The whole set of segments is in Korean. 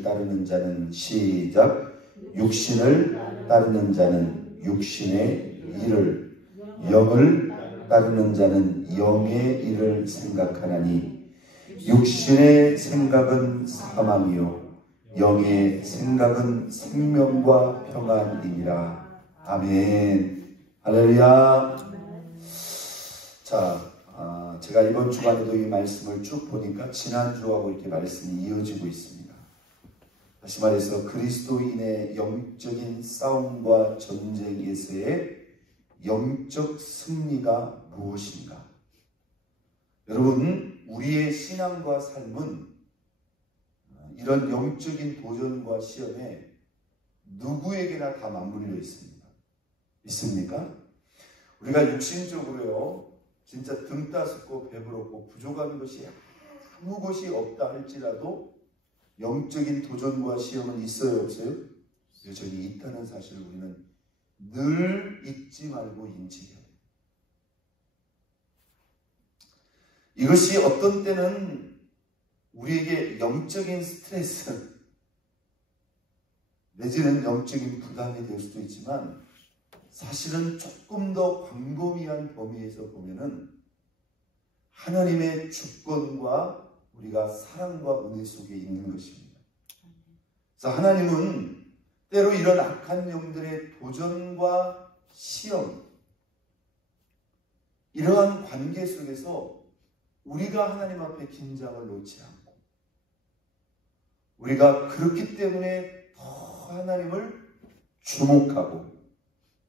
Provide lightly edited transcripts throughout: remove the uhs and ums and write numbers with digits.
육신을 따르는 자는 시작. 육신을 따르는 자는 육신의 일을, 영을 따르는 자는 영의 일을 생각하나니 육신의 생각은 사망이요 영의 생각은 생명과 평안이니라. 아멘. 할렐루야. 자, 제가 이번 주간에도 이 말씀을 쭉 보니까 지난주하고 이렇게 말씀이 이어지고 있습니다. 다시 말해서 그리스도인의 영적인 싸움과 전쟁에서의 영적 승리가 무엇인가? 여러분, 우리의 신앙과 삶은 이런 영적인 도전과 시험에 누구에게나 다 맞물려 있습니다. 있습니까? 우리가 육신적으로요, 진짜 등 따숩고 배부르고 부족한 것이 아무 것이 없다 할지라도 영적인 도전과 시험은 있어요, 없어요? 여전히 있다는 사실을 우리는 늘 잊지 말고 인지해야 돼요. 이것이 어떤 때는 우리에게 영적인 스트레스 내지는 영적인 부담이 될 수도 있지만 사실은 조금 더 광범위한 범위에서 보면은 하나님의 주권과 우리가 사랑과 은혜 속에 있는 것입니다. 그래서 하나님은 때로 이런 악한 영들의 도전과 시험, 이러한 관계 속에서 우리가 하나님 앞에 긴장을 놓지 않고 우리가 그렇기 때문에 더 하나님을 주목하고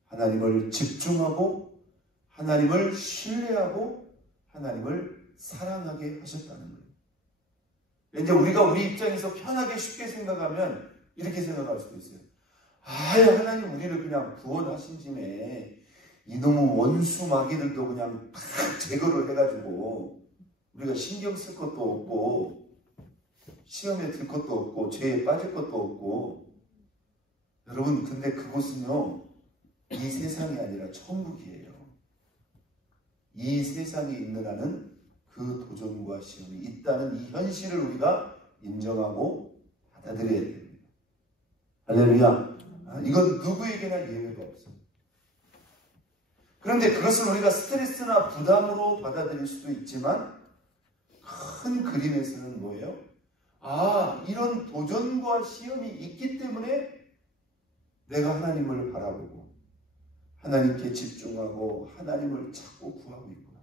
하나님을 집중하고 하나님을 신뢰하고 하나님을 사랑하게 하셨다는 거예요. 이제 우리가 우리 입장에서 편하게 쉽게 생각하면 이렇게 생각할 수도 있어요. 하나님 우리를 그냥 구원하신 짐에 이놈의 원수 마귀들도 그냥 다 제거를 해가지고 우리가 신경 쓸 것도 없고 시험에 들 것도 없고 죄에 빠질 것도 없고. 여러분, 근데 그것은요 이 세상이 아니라 천국이에요. 이 세상에 있는 한은 그 도전과 시험이 있다는 이 현실을 우리가 인정하고 받아들여야 됩니다. 할렐루야. 이건 누구에게나 예외가 없어요. 그런데 그것을 우리가 스트레스나 부담으로 받아들일 수도 있지만 큰 그림에서는 뭐예요? 이런 도전과 시험이 있기 때문에 내가 하나님을 바라보고 하나님께 집중하고 하나님을 찾고 구하고 있구나.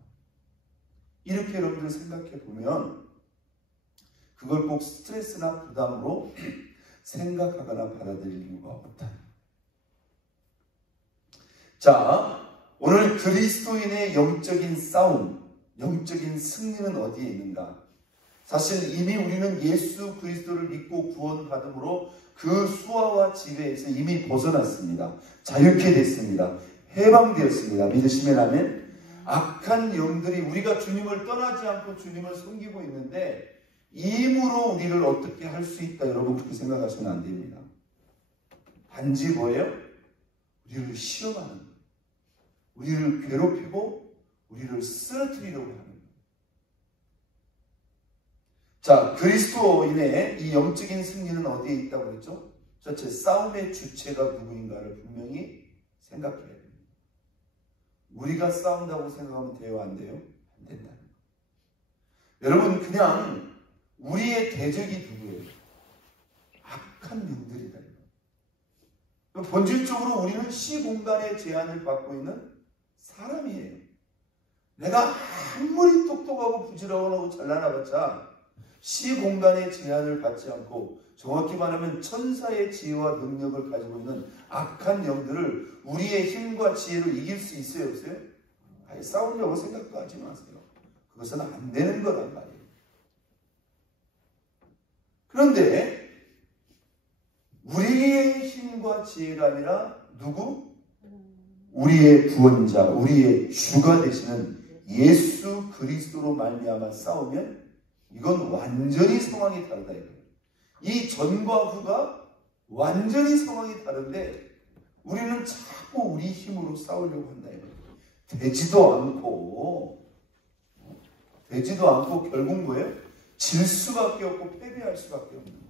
이렇게 여러분들 생각해 보면 그걸 꼭 스트레스나 부담으로 생각하거나 받아들일 이유가 없다. 자, 오늘 그리스도인의 영적인 싸움, 영적인 승리는 어디에 있는가? 사실 이미 우리는 예수 그리스도를 믿고 구원받음으로 그 수하와 지배에서 이미 벗어났습니다. 자유케 됐습니다. 해방되었습니다. 믿으시면 아멘. 악한 영들이 우리가 주님을 떠나지 않고 주님을 섬기고 있는데 힘으로 우리를 어떻게 할 수 있다. 여러분 그렇게 생각하시면 안 됩니다. 단지 뭐예요? 우리를 시험하는 거예요. 우리를 괴롭히고 우리를 쓰러뜨리려고 하는 거예요. 자, 그리스도인의 이 영적인 승리는 어디에 있다고 그랬죠? 첫째, 싸움의 주체가 누구인가를 분명히 생각해야 됩니다. 우리가 싸운다고 생각하면 돼요? 안 돼요? 안 된다는 거예요. 여러분, 그냥 우리의 대적이 누구예요? 악한 영들이다. 본질적으로 우리는 시공간의 제한을 받고 있는 사람이에요. 내가 아무리 똑똑하고 부지런하고 잘나나봤자 시공간의 제한을 받지 않고 정확히 말하면 천사의 지혜와 능력을 가지고 있는 악한 영들을 우리의 힘과 지혜로 이길 수 있어요? 없어요? 아예 싸우려고 생각도 하지 마세요. 그것은 안 되는 거란 말이에요. 그런데 우리의 힘과 지혜가 아니라 누구? 우리의 구원자, 우리의 주가 되시는 예수 그리스도로 말미암아 싸우면 이건 완전히 상황이 다르다 이거예요. 이 전과 후가 완전히 상황이 다른데 우리는 자꾸 우리 힘으로 싸우려고 한다 이거예요. 되지도 않고 결국 뭐예요? 질 수밖에 없고 패배할 수밖에 없는 거예요.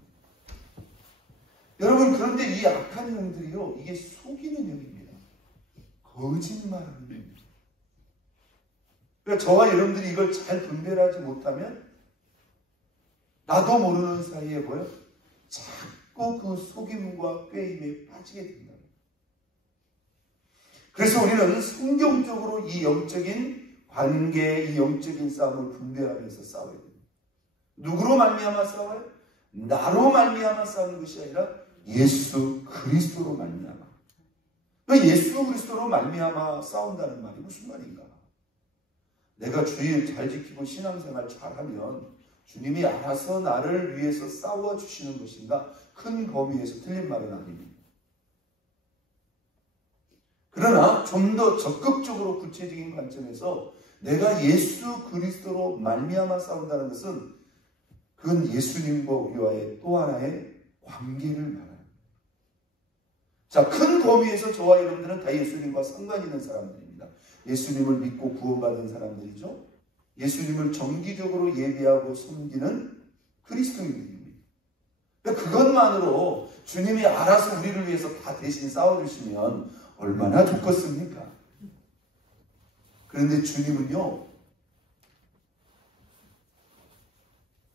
여러분, 그런데 이 악한 영들이요, 이게 속이는 영입니다. 거짓말하는 영입니다. 그러니까 저와 여러분들이 이걸 잘 분별하지 못하면 나도 모르는 사이에 뭐요? 자꾸 그 속임과 꾀임에 빠지게 된다. 그래서 우리는 성경적으로 이 영적인 관계, 이 영적인 싸움을 분별하면서 싸워야 됩니다. 누구로 말미암아 싸워요? 나로 말미암아 싸우는 것이 아니라 예수 그리스도로 말미암아. 예수 그리스도로 말미암아 싸운다는 말이 무슨 말인가? 내가 주일 잘 지키고 신앙생활 잘하면 주님이 알아서 나를 위해서 싸워주시는 것인가? 큰 범위에서 틀린 말은 아닙니다. 그러나 좀 더 적극적으로 구체적인 관점에서 내가 예수 그리스도로 말미암아 싸운다는 것은 그건 예수님과 우리와의 또 하나의 관계를 말합니다. 자, 큰 범위에서 저와 여러분들은 다 예수님과 상관 있는 사람들입니다. 예수님을 믿고 구원받은 사람들이죠. 예수님을 정기적으로 예배하고 섬기는 그리스도인들입니다. 그것만으로 주님이 알아서 우리를 위해서 다 대신 싸워주시면 얼마나 좋겠습니까? 그런데 주님은요,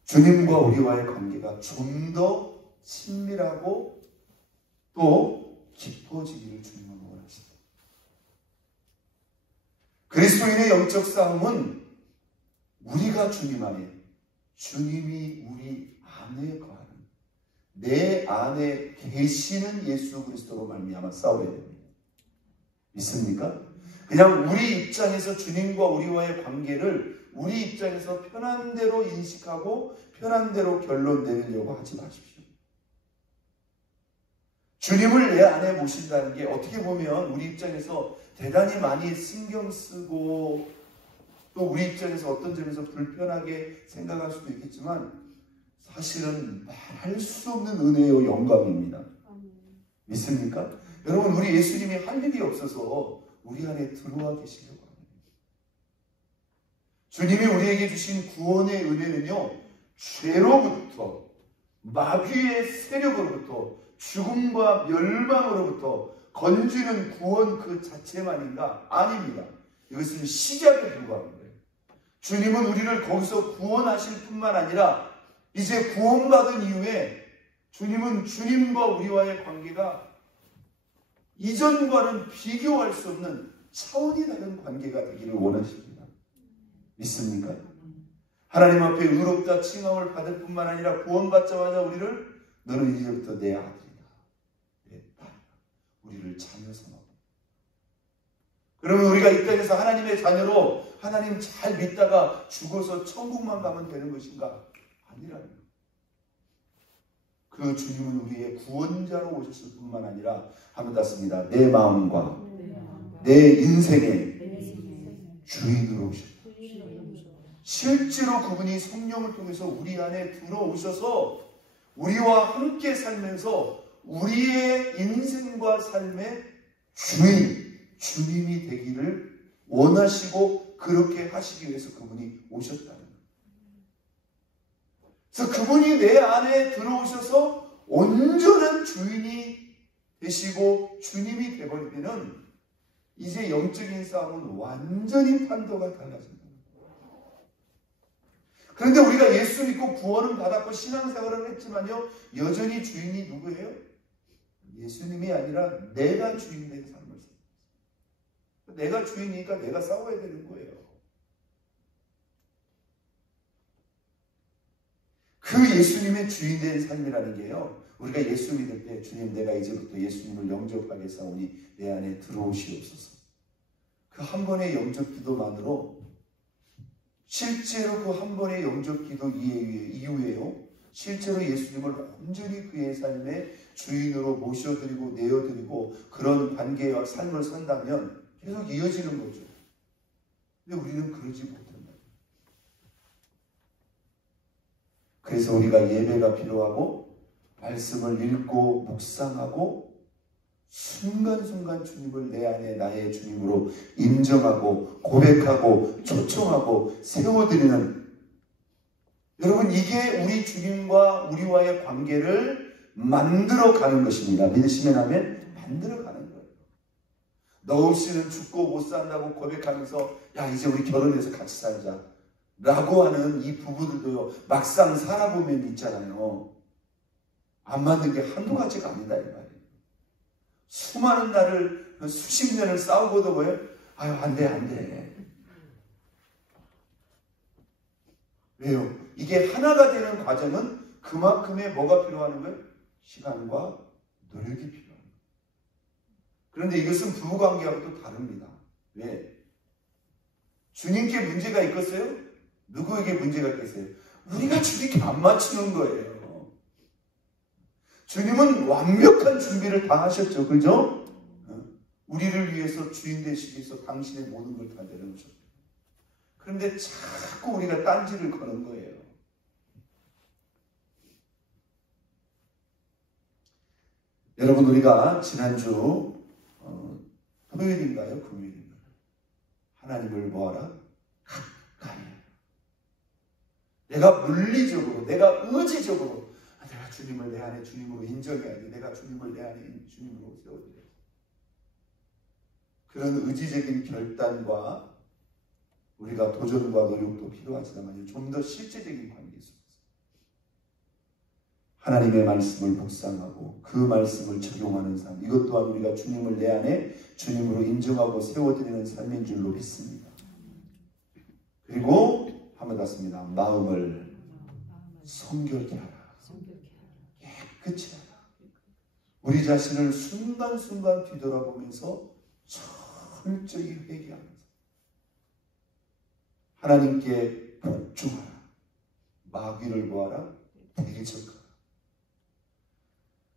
주님과 우리와의 관계가 좀 더 친밀하고 또 깊어지기를 주님은 원하십니다. 그리스도인의 영적 싸움은 우리가 주님 안에, 주님이 우리 안에 거하는, 내 안에 계시는 예수 그리스도로 말미암아 싸워야 됩니다. 믿습니까? 그냥 우리 입장에서 주님과 우리와의 관계를 우리 입장에서 편한 대로 인식하고 편한 대로 결론 내리려고 하지 마십시오. 주님을 내 안에 모신다는 게 어떻게 보면 우리 입장에서 대단히 많이 신경 쓰고 또 우리 입장에서 어떤 점에서 불편하게 생각할 수도 있겠지만 사실은 말할 수 없는 은혜요 영광입니다. 믿습니까? 여러분, 우리 예수님이 할 일이 없어서 우리 안에 들어와 계시려고 합니다. 주님이 우리에게 주신 구원의 은혜는요, 죄로부터, 마귀의 세력으로부터, 죽음과 멸망으로부터 건지는 구원 그 자체만인가? 아닙니다. 이것은 시작에 불과한 거예요. 주님은 우리를 거기서 구원하실 뿐만 아니라 이제 구원받은 이후에 주님은 주님과 우리와의 관계가 이전과는 비교할 수 없는 차원이 다른 관계가 되기를 원하십니다. 믿습니까? 하나님 앞에 의롭다 칭함을 받을 뿐만 아니라 구원받자마자 우리를 너는 이제부터 내 아들이다, 내 딸이다, 우리를 자녀 삼아. 그러면 우리가 이 땅에서 하나님의 자녀로 하나님 잘 믿다가 죽어서 천국만 가면 되는 것인가? 아니라는 거예요. 그 주님은 우리의 구원자로 오셨을 뿐만 아니라 한번 땄습니다. 내 마음과 내 인생의 주인으로 오셨다. 실제로 그분이 성령을 통해서 우리 안에 들어오셔서 우리와 함께 살면서 우리의 인생과 삶의 주인, 주님이 되기를 원하시고 그렇게 하시기 위해서 그분이 오셨다는 거예요. 그래서 그분이 내 안에 들어오셔서 온전한 주인이 되시고 주님이 되버리면 이제 영적인 싸움은 완전히 판도가 달라집니다. 그런데 우리가 예수 믿고 구원은 받았고 신앙생활을 했지만요, 여전히 주인이 누구예요? 예수님이 아니라 내가 주인 된 삶을 살아요. 내가 주인이니까 내가 싸워야 되는 거예요. 그 예수님의 주인 된 삶이라는 게요, 우리가 예수 믿을 때 주님 내가 이제부터 예수님을 영접하게 싸우니 내 안에 들어오시옵소서. 그 한 번의 영접 기도만으로 실제로 그 한 번의 영접 기도 이후에요, 실제로 예수님을 온전히 그의 삶의 주인으로 모셔드리고 내어드리고 그런 관계와 삶을 산다면 계속 이어지는 거죠. 근데 우리는 그러지 못한다. 그래서 우리가 예배가 필요하고 말씀을 읽고 묵상하고 순간순간 주님을 내 안에 나의 주님으로 인정하고 고백하고 초청하고 세워드리는, 여러분, 이게 우리 주님과 우리와의 관계를 만들어 가는 것입니다. 믿으시면 하면 만들어 가는 거예요. 너 없이는 죽고 못 산다고 고백하면서 야 이제 우리 결혼해서 같이 살자 라고 하는 이 부부들도요, 막상 살아보면 있잖아요, 안 맞는 게 한두 가지가 아니다 이 말이에요. 수많은 날을 수십 년을 싸우고도 왜 아유 안돼 왜요? 이게 하나가 되는 과정은 그만큼의 뭐가 필요한 거예요? 시간과 노력이 필요한 거예요. 그런데 이것은 부부관계하고 또 다릅니다. 왜? 주님께 문제가 있겠어요? 누구에게 문제가 있겠어요? 우리가 주님께 안 맞추는 거예요. 주님은 완벽한 준비를 다 하셨죠. 그죠? 우리를 위해서 주인 되시기 위해서 당신의 모든 걸 다 내려놓으셨어요. 그런데 자꾸 우리가 딴지를 거는 거예요. 여러분, 우리가 지난주 토요일인가요? 금요일인가요? 하나님을 뭐하라? 가까이. 내가 물리적으로, 내가 의지적으로 내가 주님을 내 안에 주님으로 인정해야 돼. 내가 주님을 내 안에 주님으로 세워야 돼. 그런 의지적인 결단과 우리가 도전과 노력도 필요하지만 좀 더 실제적인 관계 속에서 하나님의 말씀을 묵상하고 그 말씀을 적용하는 삶, 이것 또한 우리가 주님을 내 안에 주님으로 인정하고 세워드리는 삶인 줄로 믿습니다. 그리고 한번 더 씁니다. 마음을 성결케 하라. 깨끗이 하라. 우리 자신을 순간순간 뒤돌아보면서 철저히 회개하면서 하나님께 복종하라. 마귀를 구하라. 대적하라.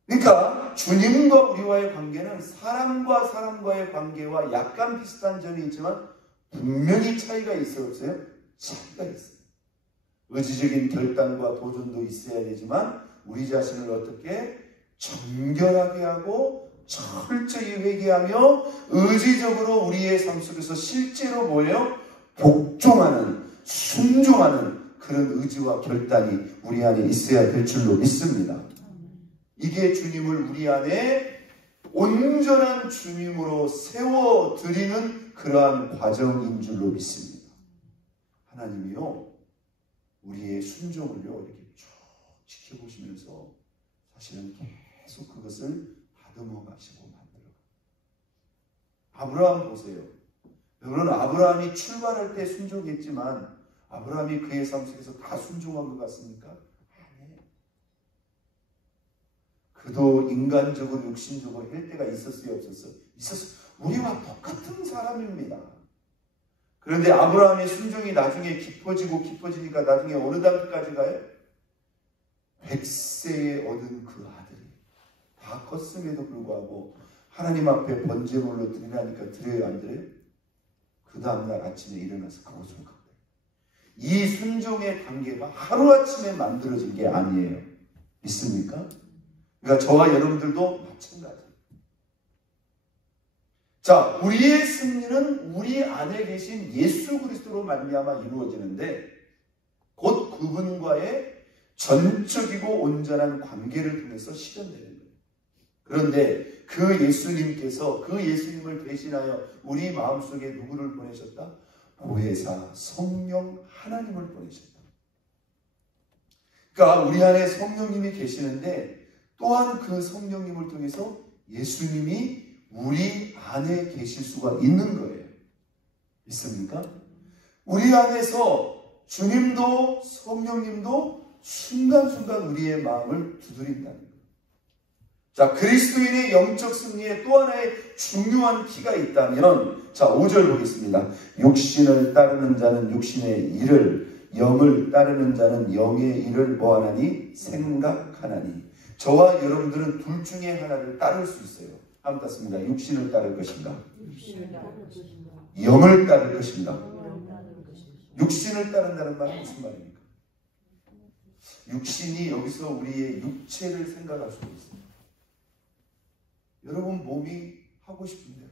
그러니까 주님과 우리와의 관계는 사람과 사람과의 관계와 약간 비슷한 점이 있지만 분명히 차이가 있어요? 없어요? 차이가 있어요. 의지적인 결단과 도전도 있어야 되지만 우리 자신을 어떻게 정결하게 하고 철저히 회개하며 의지적으로 우리의 삶 속에서 실제로 뭐예요? 복종하는, 순종하는 그런 의지와 결단이 우리 안에 있어야 될 줄로 믿습니다. 이게 주님을 우리 안에 온전한 주님으로 세워드리는 그러한 과정인 줄로 믿습니다. 하나님이요, 우리의 순종을요 이렇게 쭉 지켜보시면서 사실은 계속 그것을 다듬어 가시고 만들어. 아브라함 보세요. 여러분, 아브라함이 출발할 때 순종했지만 아브라함이 그의 삶 속에서 다 순종한 것 같습니까? 아니에요. 그도 인간적으로 육신적으로 할 때가 있었어요? 없었어요? 있었어요. 우리와 똑같은 사람입니다. 그런데 아브라함의 순종이 나중에 깊어지니까 나중에 어느 단계까지 가요? 100세에 얻은 그 아들이 다 컸음에도 불구하고 하나님 앞에 번제물로 드리라니까 드려요, 안 드려요? 그 다음날 아침에 일어나서 그것을 갚아요. 이 순종의 단계가 하루아침에 만들어진 게 아니에요. 믿습니까? 그러니까 저와 여러분들도 마찬가지예요. 자, 우리의 승리는 우리 안에 계신 예수 그리스도로 말미암아 이루어지는데 곧 그분과의 전적이고 온전한 관계를 통해서 실현되는 거예요. 그런데 그 예수님께서 그 예수님을 대신하여 우리 마음속에 누구를 보내셨다? 보혜사 성령 하나님을 보내셨다. 그러니까 우리 안에 성령님이 계시는데 또한 그 성령님을 통해서 예수님이 우리 안에 계실 수가 있는 거예요. 있습니까? 우리 안에서 주님도 성령님도 순간순간 우리의 마음을 두드린다는 거예요. 자, 그리스도인의 영적 승리에 또 하나의 중요한 키가 있다면, 자, 5절 보겠습니다. 육신을 따르는 자는 육신의 일을, 영을 따르는 자는 영의 일을 뭐하나니? 생각하나니. 저와 여러분들은 둘 중에 하나를 따를 수 있어요. 한번 땄습니다. 육신을 따를 것인가? 영을 따를 것인가? 육신을 따른다는 말은 무슨 말입니까? 육신이 여기서 우리의 육체를 생각할 수도 있습니다. 여러분 몸이 하고 싶은데요.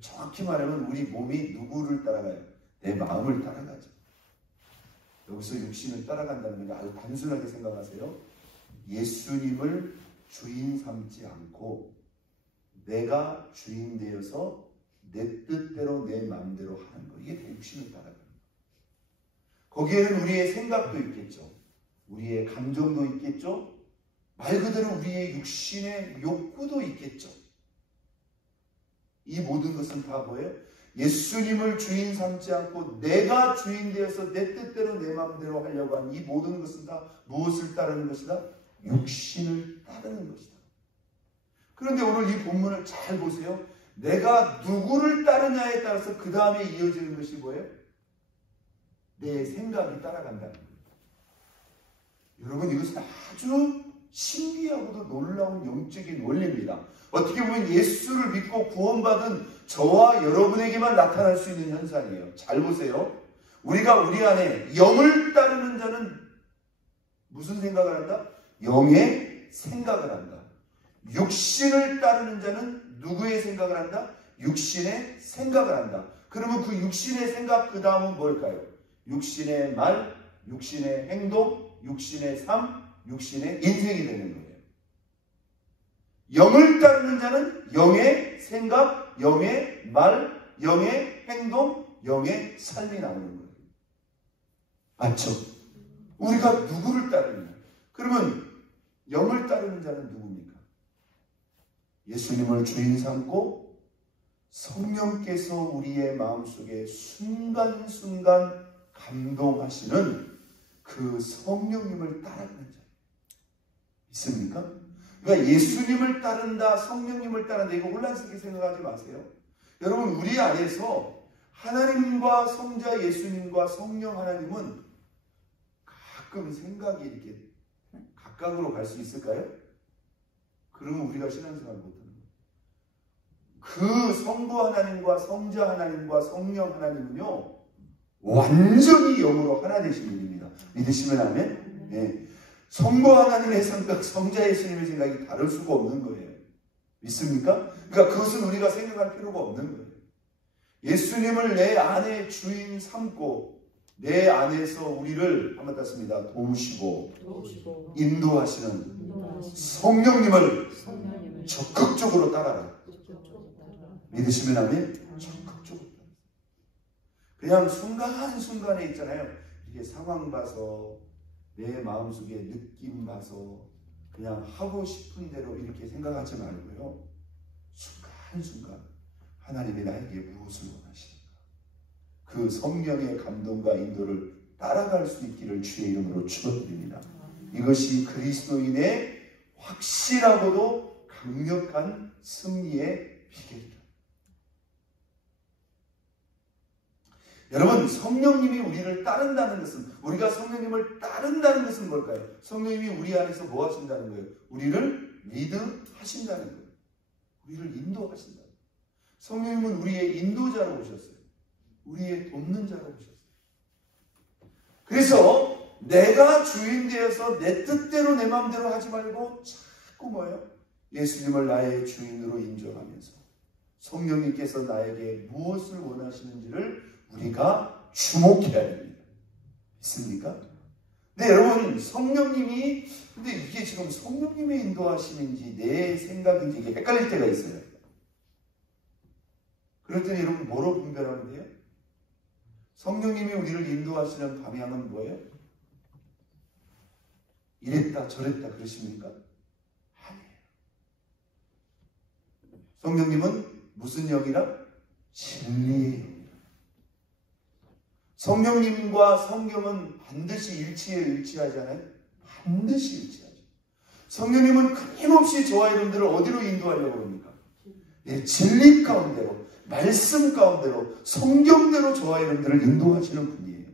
정확히 말하면 우리 몸이 누구를 따라가요? 내 마음을 따라가죠. 여기서 육신을 따라간다는 게 아주 단순하게 생각하세요. 예수님을 주인 삼지 않고 내가 주인 되어서 내 뜻대로 내 마음대로 하는 거. 이게 다 육신을 따라가는 거예요. 거기에는 우리의 생각도 있겠죠. 우리의 감정도 있겠죠. 말 그대로 우리의 육신의 욕구도 있겠죠. 이 모든 것은 다 뭐예요? 예수님을 주인 삼지 않고 내가 주인 되어서 내 뜻대로 내 마음대로 하려고 하는 이 모든 것은 다 무엇을 따르는 것이다? 육신을 따르는 것이다. 그런데 오늘 이 본문을 잘 보세요. 내가 누구를 따르냐에 따라서 그 다음에 이어지는 것이 뭐예요? 내 생각이 따라간다는 거예요. 여러분, 이것은 아주 신기하고도 놀라운 영적인 원리입니다. 어떻게 보면 예수를 믿고 구원받은 저와 여러분에게만 나타날 수 있는 현상이에요. 잘 보세요. 우리가 우리 안에 영을 따르는 자는 무슨 생각을 한다? 영의 생각을 한다. 육신을 따르는 자는 누구의 생각을 한다? 육신의 생각을 한다. 그러면 그 육신의 생각 그 다음은 뭘까요? 육신의 말, 육신의 행동, 육신의 삶, 육신의 인생이 되는 거예요. 영을 따르는 자는 영의 생각, 영의 말, 영의 행동, 영의 삶이 나오는 거예요. 맞죠? 우리가 누구를 따르느냐? 그러면 영을 따르는 자는 누굽니까? 예수님을 주인 삼고 성령께서 우리의 마음속에 순간순간 감동하시는 그 성령님을 따르는 자예요. 있습니까? 그러니까 예수님을 따른다, 성령님을 따른다, 이거 혼란스럽게 생각하지 마세요. 여러분, 우리 안에서 하나님과 성자 예수님과 성령 하나님은 가끔 생각이 이렇게 각각으로 갈 수 있을까요? 그러면 우리가 신앙생활 못하는 거예요. 그 성부 하나님과 성자 하나님과 성령 하나님은요, 완전히 영으로 하나 되신 분입니다. 믿으시면 아멘? 네. 성부 하나님의 생각, 성자 예수님의 생각이 다를 수가 없는 거예요. 믿습니까? 그러니까 그것은 우리가 생각할 필요가 없는 거예요. 예수님을 내 안에 주인 삼고 내 안에서 우리를 한번 땄습니다. 도우시고 인도하시는 성령님을 적극적으로 따라라. 믿으시면 아멘? 적극적으로. 그냥 순간순간에 있잖아요. 이게 상황 봐서 내 마음속에 느낌 봐서 그냥 하고 싶은 대로 이렇게 생각하지 말고요. 순간순간 하나님이 나에게 무엇을 원하시는가? 그 성령의 감동과 인도를 따라갈 수 있기를 주의 이름으로 축원드립니다. 이것이 그리스도인의 확실하고도 강력한 승리의 비결이다. 여러분, 성령님이 우리를 따른다는 것은, 우리가 성령님을 따른다는 것은 뭘까요? 성령님이 우리 안에서 뭐 하신다는 거예요? 우리를 리드하신다는 거예요. 우리를 인도하신다는 거예요. 성령님은 우리의 인도자로 오셨어요. 우리의 돕는 자로 오셨어요. 그래서 내가 주인 되어서 내 뜻대로 내 마음대로 하지 말고 자꾸 뭐예요? 예수님을 나의 주인으로 인정하면서 성령님께서 나에게 무엇을 원하시는지를 우리가 주목해야 됩니다. 있습니까? 네, 여러분, 성령님이, 근데 이게 지금 성령님의 인도하심인지 내 생각인지 이게 헷갈릴 때가 있어요. 그럴 때는 여러분 뭐로 분별하면 돼요? 성령님이 우리를 인도하시는 방향은 뭐예요? 이랬다 저랬다 그러십니까? 아니에요. 성령님은 무슨 영이라? 진리의 영. 성령님과 성경은 반드시 일치하잖아요. 반드시 일치하죠. 성령님은 끊임없이 저와 여러분들을 어디로 인도하려고 합니까? 네, 진리 가운데로, 말씀 가운데로, 성경대로 저와 여러분들을 인도하시는 분이에요.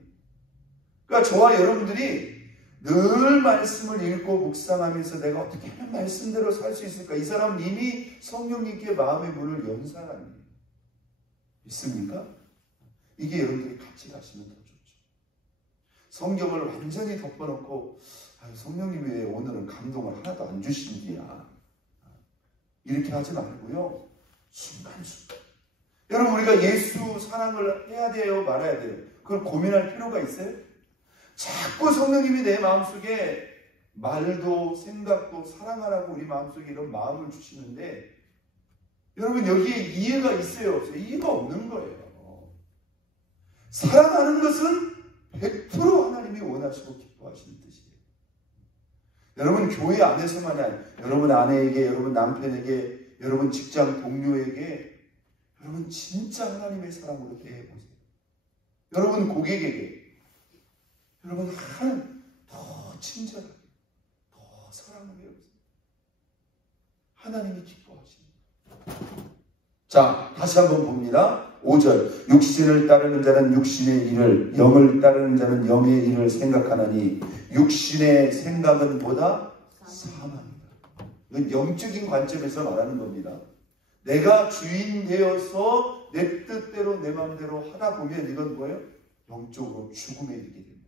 그러니까 저와 여러분들이 늘 말씀을 읽고 묵상하면서 내가 어떻게 하면 말씀대로 살 수 있을까? 이 사람은 이미 성령님께 마음의 문을 연 사람이에요. 있습니까? 이게 여러분들이 같이 가시면 더 좋죠. 성경을 완전히 덮어놓고 성령님이 왜 오늘은 감동을 하나도 안 주신디야, 이렇게 하지 말고요. 순간순간. 여러분, 우리가 예수 사랑을 해야 돼요? 말아야 돼요? 그걸 고민할 필요가 있어요? 자꾸 성령님이 내 마음속에 말도 생각도 사랑하라고 우리 마음속에 이런 마음을 주시는데 여러분 여기에 이해가 있어요 없어요? 이해가 없는 거예요. 사랑하는 것은 100% 하나님이 원하시고 기뻐하시는 뜻이에요. 여러분 교회 안에서만이 아니에요. 여러분 아내에게, 여러분 남편에게, 여러분 직장 동료에게 여러분 진짜 하나님의 사랑으로 대해보세요. 여러분 고객에게 여러분 하나님 더 친절하게 더 사랑하게 해보세요. 하나님이 기뻐하십니다. 자, 다시 한번 봅니다. 5절 육신을 따르는 자는 육신의 일을, 영을 따르는 자는 영의 일을 생각하나니 육신의 생각은 뭐다? 사망이다. 이건 영적인 관점에서 말하는 겁니다. 내가 주인 되어서 내 뜻대로 내 마음대로 하다 보면 이건 뭐예요? 영적으로 죽음에 이르게 됩니다.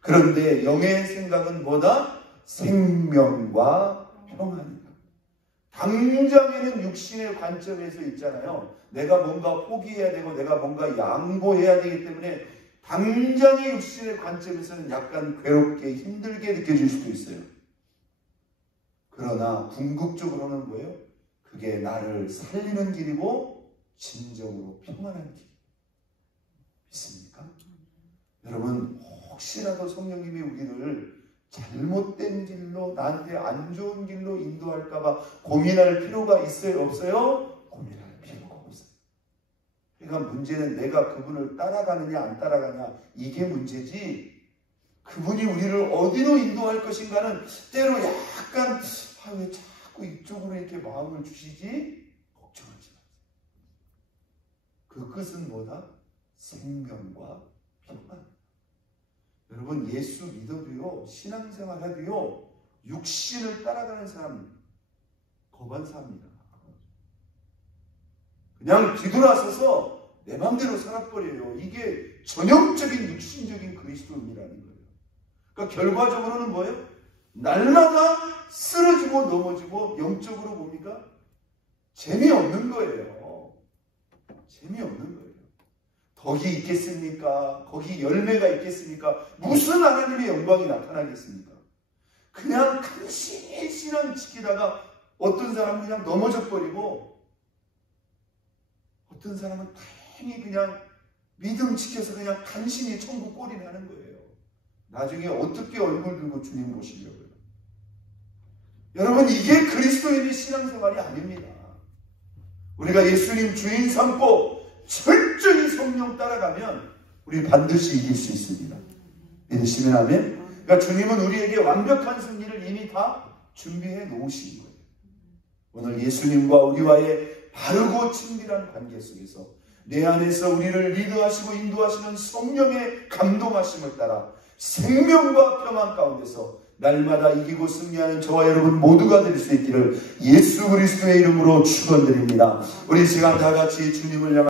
그런데 영의 생각은 뭐다? 생명과 평안이다. 당장에는 육신의 관점에서 있잖아요. 내가 뭔가 포기해야 되고 내가 뭔가 양보해야 되기 때문에 당장의 육신의 관점에서는 약간 괴롭게 힘들게 느껴질 수도 있어요. 그러나 궁극적으로는 뭐예요? 그게 나를 살리는 길이고 진정으로 평안한 길. 믿습니까? 여러분 혹시라도 성령님이 우리를 잘못된 길로 나한테 안 좋은 길로 인도할까봐 고민할 필요가 있어요? 없어요? 고민할 필요가 없어요. 그러니까 문제는 내가 그분을 따라가느냐 안 따라가냐 이게 문제지 그분이 우리를 어디로 인도할 것인가는 때로 약간 왜 자꾸 이쪽으로 이렇게 마음을 주시지? 걱정하지 마세요. 그 끝은 뭐다? 생명과 평안. 여러분 예수 믿어도요 신앙생활 해도요 육신을 따라가는 사람 거반사입니다. 그냥 뒤돌아서서 내 마음대로 살아버려요. 이게 전형적인 육신적인 그리스도인이라는 거예요. 그러니까 결과적으로는 뭐예요? 날마다 쓰러지고 넘어지고 영적으로 뭡니까? 재미없는 거예요. 재미없는 거예요. 덕이 있겠습니까? 거기 열매가 있겠습니까? 무슨 하나님의 영광이 나타나겠습니까? 그냥 간신히 신앙 지키다가 어떤 사람은 그냥 넘어져 버리고 어떤 사람은 다행히 그냥 믿음 지켜서 그냥 간신히 천국 꼴이 나는 거예요. 나중에 어떻게 얼굴 들고 주님 보시려고요? 여러분 이게 그리스도인의 신앙생활이 아닙니다. 우리가 예수님 주인 삼고 철저히 성령 따라가면 우리 반드시 이길 수 있습니다. 믿으시면 아멘? 그러니까 주님은 우리에게 완벽한 승리를 이미 다 준비해 놓으신 거예요. 오늘 예수님과 우리와의 바르고 친밀한 관계 속에서 내 안에서 우리를 리드하시고 인도하시는 성령의 감동하심을 따라 생명과 평안 가운데서 날마다 이기고 승리하는 저와 여러분 모두가 될 수 있기를 예수 그리스도의 이름으로 축원드립니다. 우리 시간 다 같이 주님을 향한